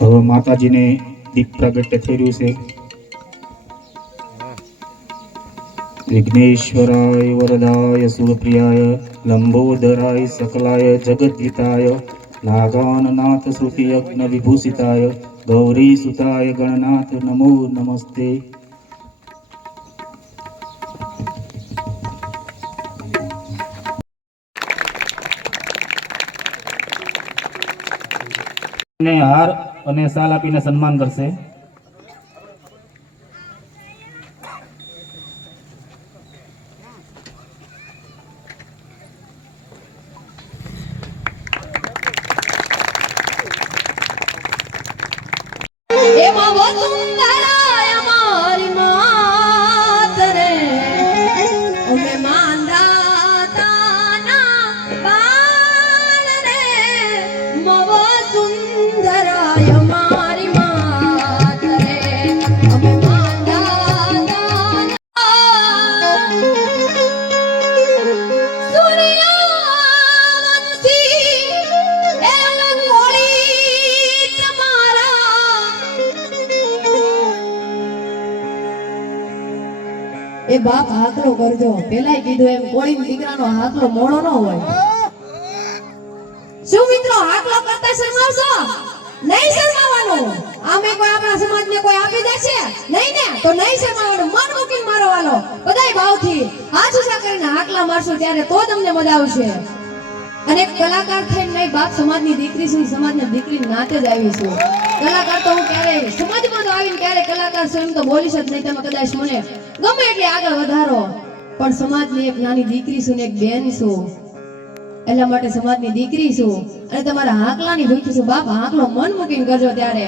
હવે માતાજીને દીપ પ્રાગટ્ય થઈ રહ્યું છે. વિઘ્નેશ્વરાય વરદાય સુરપ્રિયાય લંબોદરાય સકલાય જગદ્ગીતાય નાગાનનાથ શ્રુતિ યજ્ઞ વિભૂષિતાય ગૌરી સુતાય ગણનાથ નમો નમસ્તે. હાર અને શાલ આપીને સન્માન કરશે. એ બાપ હાકલો કરજો. પેલાય કીધું એમ કોળી દીકરાનો હાકલો મોડો ન હોય. શું મિત્રો હાકલો કરતા શરમાવશો? નહીં શરમાવાનું. આમે કોઈ આપણા સમાજને કોઈ આપી દેશે નહીં ને તો નહીં શરમાવાનું. મન મૂકીને મારો વાલો બધાય ભાવથી હાથ ઊંચા કરીને હાકલા મારશું ત્યારે તો તમને મજા આવશે. અને કલાકાર થઈને નહીં બાપ સમાજની દીકરી છું, સમાજની દીકરી નાતે જ આવી છું. કલાકાર તો હું ક્યારે સમાજમાં તો આવીને ક્યારે કલાકાર છું એમ તો બોલીશ જ નહીં. તમે કદાચ મને ગમે એટલે આગળ વધારો પણ સમાજની એક નાની દીકરી છું ને એક બેન છું. એટલા માટે સમાજની દીકરી છું અને તમારા હાકલાની ભૂખ છું બાપ. હાકલો મન મૂકીને કરજો ત્યારે